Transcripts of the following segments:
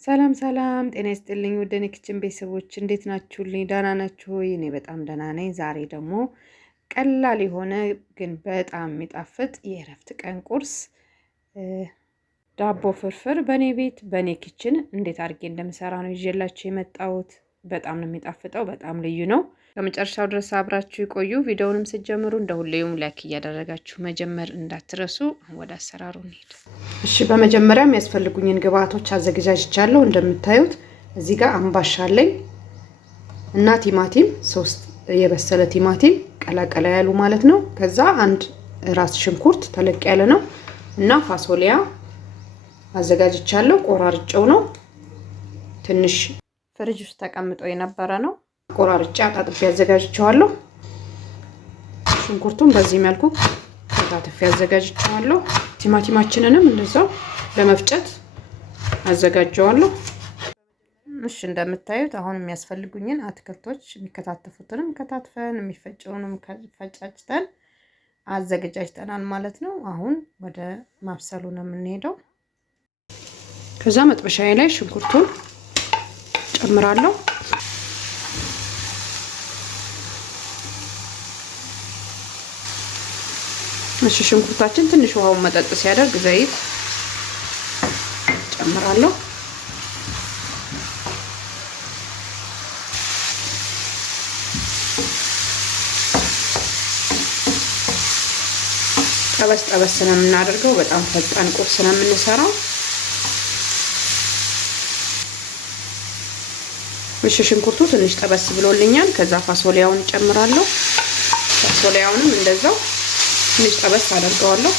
ሰላም ሰላም ጤና ይስጥልኝ ውድ የኔ ኪችን ቤተሰቦች እንዴት ናችሁልኝ? ደህና ናችሁ ወይ? እኔ በጣም ደህና ነኝ። ዛሬ ደግሞ ቀላል የሆነ ግን በጣም የሚጣፍጥ የእረፍት ቀን ቁርስ ዳቦ ፍርፍር በኔ ቤት በኔ ኪችን እንዴት አድርጌ እንደምሰራ ነው ይዤላችሁ የመጣሁት። በጣም ነው የሚጣፍጠው፣ በጣም ልዩ ነው። ከመጨረሻው ድረስ አብራችሁ ይቆዩ። ቪዲዮውንም ስትጀምሩ እንደሁሌም ላይክ እያደረጋችሁ መጀመር እንዳትረሱ። ወደ አሰራሩ እንሂድ። እሺ፣ በመጀመሪያ የሚያስፈልጉኝን ግብአቶች አዘገጃጅቻለሁ። እንደምታዩት እዚህ ጋር አምባሻ አለኝ እና ቲማቲም፣ 3 የበሰለ ቲማቲም ቀላቀላ ያሉ ማለት ነው። ከዛ አንድ ራስ ሽንኩርት ተለቅ ያለ ነው እና ፋሶሊያ አዘጋጅቻለሁ። ቆራርጬው ነው፣ ትንሽ ፍሪጅ ውስጥ ተቀምጦ የነበረ ነው። ቆራርጬ አጣጥፌ አዘጋጅቼዋለሁ። ሽንኩርቱን በዚህ መልኩ አጣጥፌ አዘጋጅቼዋለሁ። ቲማቲማችንንም እንደዛው ለመፍጨት አዘጋጀዋለሁ። እሺ፣ እንደምታዩት አሁን የሚያስፈልጉኝን አትክልቶች የሚከታተፉትንም ከታትፈን የሚፈጨውንም ፈጫጭተን አዘጋጅተናል ማለት ነው። አሁን ወደ ማብሰሉ ነው የምንሄደው። ከዛ መጥበሻዬ ላይ ሽንኩርቱን ጨምራለሁ። እሺ፣ ሽንኩርታችን ትንሽ ውሃውን መጠጥ ሲያደርግ ዘይት ጨምራለሁ። ጠበስ ጠበስ ነው የምናደርገው፣ በጣም ፈጣን ቁርስ ነው የምንሰራው። እሺ፣ ሽንኩርቱ ትንሽ ጠበስ ብሎልኛል። ከዛ ፋሶሊያውን ጨምራለሁ። ፋሶሊያውንም እንደዛው ትንሽ ጠበስ አደርገዋለሁ።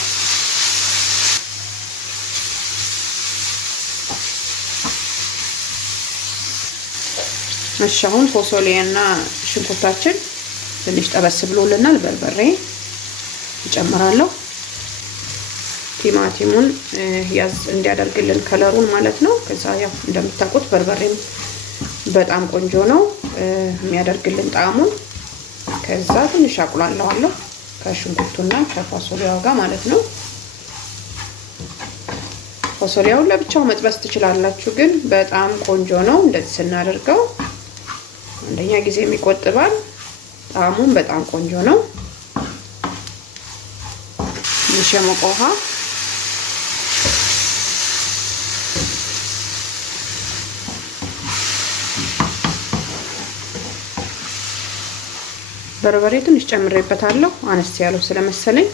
እሺ፣ አሁን ፋሶሊያና ሽንኩርታችን ትንሽ ጠበስ ብሎልናል። በርበሬ እጨምራለሁ። ቲማቲሙን ያዝ እንዲያደርግልን ከለሩን ማለት ነው። ከዛ ያው እንደምታውቁት በርበሬም በጣም ቆንጆ ነው የሚያደርግልን ጣዕሙን። ከዛ ትንሽ አቁላለዋለሁ ከሽንኩርቱና ከፋሶሊያው ጋር ማለት ነው። ፋሶሊያውን ለብቻው መጥበስ ትችላላችሁ፣ ግን በጣም ቆንጆ ነው እንደዚህ ስናደርገው። አንደኛ ጊዜ የሚቆጥባል፣ ጣዕሙን በጣም ቆንጆ ነው። ትንሽ የሞቀ ውሃ በርበሬ ትንሽ ጨምሬበታለሁ፣ አነስ ያለው ስለመሰለኝ።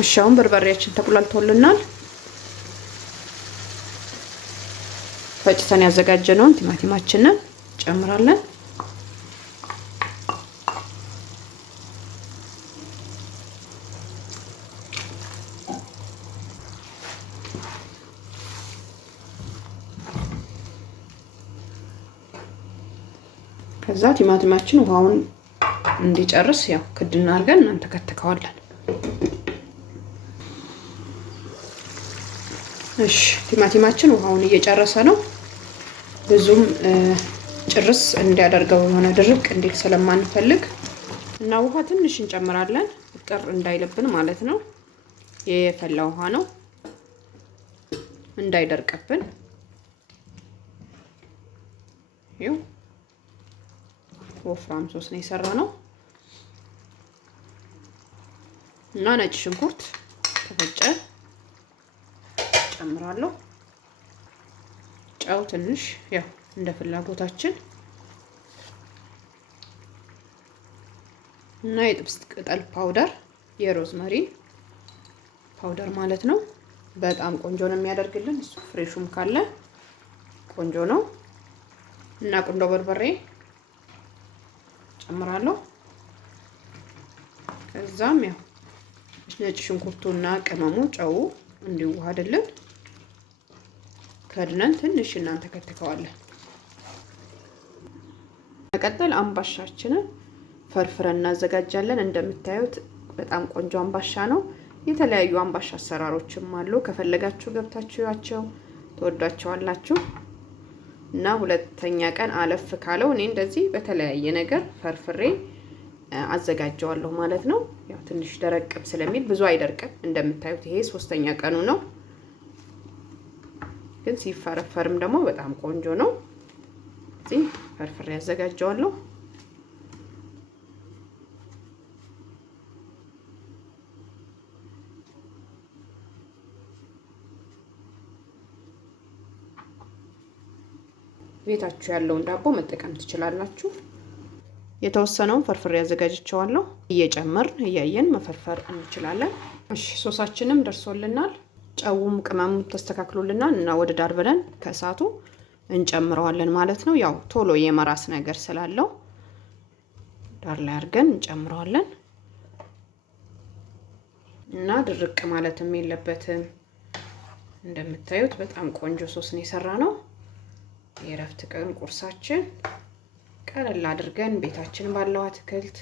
እሺ፣ አሁን በርበሬያችን ተቁላልቶልናል። ፈጭተን ያዘጋጀነውን ቲማቲማችንን ጨምራለን። ከዛ ቲማቲማችን ውሃውን እንዲጨርስ ያው ክድና አድርገን እናንተከትከዋለን። እሺ፣ ቲማቲማችን ውሃውን እየጨረሰ ነው። ብዙም ጭርስ እንዲያደርገው የሆነ ድርቅ እንዲል ስለማንፈልግ እና ውሃ ትንሽ እንጨምራለን፣ እጥር እንዳይልብን ማለት ነው። የፈላ ውሃ ነው እንዳይደርቅብን። ይኸው ወፍራም ሶስ ነው የሰራ ነው እና ነጭ ሽንኩርት ተፈጨ ጨምራለሁ። ጨው ትንሽ ያው እንደ ፍላጎታችን እና የጥብስ ቅጠል ፓውደር፣ የሮዝመሪ ፓውደር ማለት ነው። በጣም ቆንጆ ነው የሚያደርግልን እሱ። ፍሬሹም ካለ ቆንጆ ነው እና ቁንዶ በርበሬ ጨምራለሁ። ከዛም ያው ነጭ ሽንኩርቱና ቅመሙ ጨው እንዲዋሃድልን ከድነን ትንሽ እናንተከትከዋለን። በመቀጠል አምባሻችንን ፈርፍረን እናዘጋጃለን። እንደምታዩት በጣም ቆንጆ አምባሻ ነው። የተለያዩ አምባሻ አሰራሮችም አሉ። ከፈለጋችሁ ገብታችሁ ያቸው ተወዷቸዋላችሁ። እና ሁለተኛ ቀን አለፍ ካለው እኔ እንደዚህ በተለያየ ነገር ፈርፍሬ አዘጋጀዋለሁ ማለት ነው። ያው ትንሽ ደረቅም ስለሚል ብዙ አይደርቅም። እንደምታዩት ይሄ ሶስተኛ ቀኑ ነው። ግን ሲፈረፈርም ደግሞ በጣም ቆንጆ ነው። እዚህ ፈርፍሬ አዘጋጀዋለሁ። ቤታችሁ ያለውን ዳቦ መጠቀም ትችላላችሁ። የተወሰነውን ፈርፍሬ አዘጋጅቼዋለሁ። እየጨመርን እያየን መፈርፈር እንችላለን። እሺ ሶሳችንም ደርሶልናል። ጨውም ቅመሙም ተስተካክሎልናል እና ወደ ዳር ብለን ከእሳቱ እንጨምረዋለን ማለት ነው። ያው ቶሎ የመራስ ነገር ስላለው ዳር ላይ አድርገን እንጨምረዋለን እና ድርቅ ማለትም የለበትም። እንደምታዩት በጣም ቆንጆ ሶስ ነው የሰራ ነው። የእረፍት ቀን ቁርሳችን ቀለል አድርገን ቤታችን ባለው አትክልት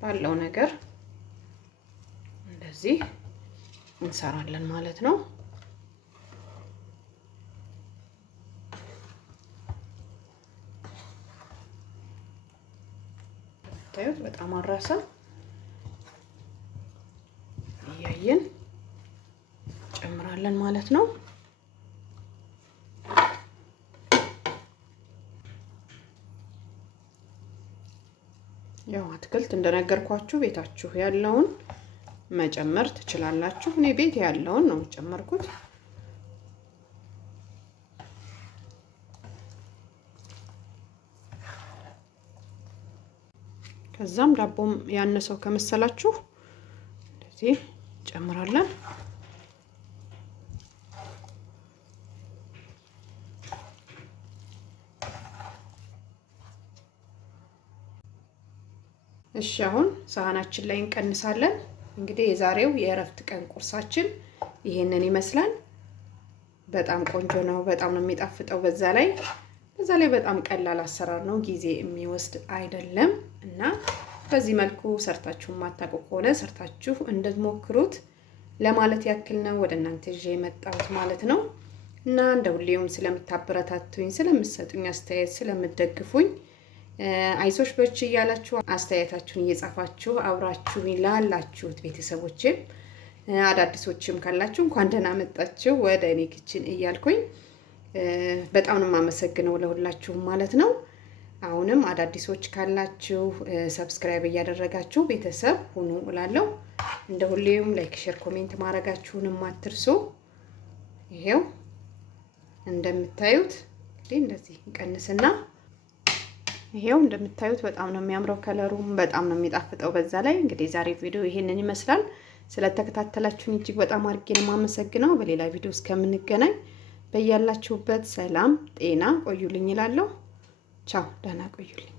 ባለው ነገር እንደዚህ እንሰራለን ማለት ነው። ታዩት በጣም አራሳ እያየን ጨምራለን ማለት ነው። ያው አትክልት እንደነገርኳችሁ ቤታችሁ ያለውን መጨመር ትችላላችሁ። እኔ ቤት ያለውን ነው የጨመርኩት። ከዛም ዳቦም ያነሰው ከመሰላችሁ እንደዚህ ጨምራለን። እሺ አሁን ሳህናችን ላይ እንቀንሳለን። እንግዲህ የዛሬው የእረፍት ቀን ቁርሳችን ይሄንን ይመስላል። በጣም ቆንጆ ነው። በጣም ነው የሚጣፍጠው። በዛ ላይ በጣም ቀላል አሰራር ነው። ጊዜ የሚወስድ አይደለም እና በዚህ መልኩ ሰርታችሁ ማታውቁ ከሆነ ሰርታችሁ እንድትሞክሩት ለማለት ያክል ነው ወደ እናንተ ይዤ የመጣሁት ማለት ነው። እና እንደ ሁሌውም ስለምታበረታቱኝ፣ ስለምትሰጡኝ አስተያየት፣ ስለምትደግፉኝ አይዞሽ በርቺ እያላችሁ አስተያየታችሁን እየጻፋችሁ አብራችሁ ላላችሁት ቤተሰቦችም አዳዲሶችም ካላችሁ እንኳን ደህና መጣችሁ ወደ እኔ ኪችን እያልኩኝ በጣም ነው የማመሰግነው ለሁላችሁም ማለት ነው። አሁንም አዳዲሶች ካላችሁ ሰብስክራይብ እያደረጋችሁ ቤተሰብ ሁኑ እላለሁ። እንደ ሁሌም ላይክ፣ ሼር፣ ኮሜንት ማድረጋችሁንም አትርሱ። ይሄው እንደምታዩት እንግዲህ እንደዚህ እንቀንስና ይሄው እንደምታዩት በጣም ነው የሚያምረው። ከለሩም በጣም ነው የሚጣፍጠው። በዛ ላይ እንግዲህ ዛሬ ቪዲዮ ይሄንን ይመስላል። ስለተከታተላችሁኝ እጅግ በጣም አድርጌ ነው የማመሰግነው። በሌላ ቪዲዮ እስከምንገናኝ በያላችሁበት ሰላም ጤና ቆዩልኝ እላለሁ። ቻው፣ ደህና ቆዩልኝ።